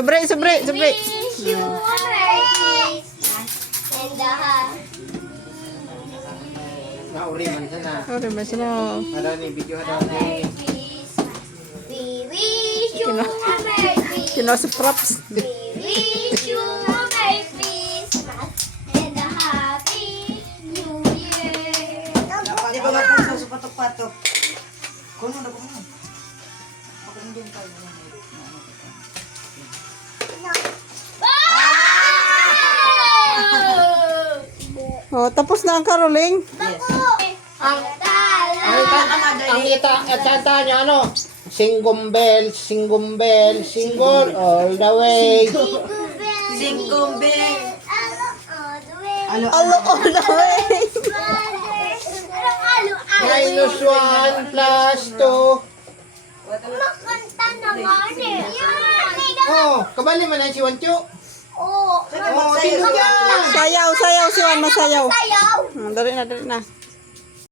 Sobre. Wish you a Merry Christmas and a happy. Nauri man sana. Ano ba sila? Ada ni video ada Merry ni. Christmas. We wish you a Merry Christmas. Kino si props. We wish you a Merry Christmas and a Happy New Year. Di ba nga sa patok-patok? Kuno na kuno. Ako hindi pa. Oh, tapos na ang caroling. Ang kanta niya ano? Single bell, single all the way. Singkong bell. Alo all the way. Minus 1 plus 2. Makanta naman eh. Oh, kabali man ang si Wancho. Oo. Oh, sino yan? Sayaw si Juan masayaw. Sayaw. Dali na.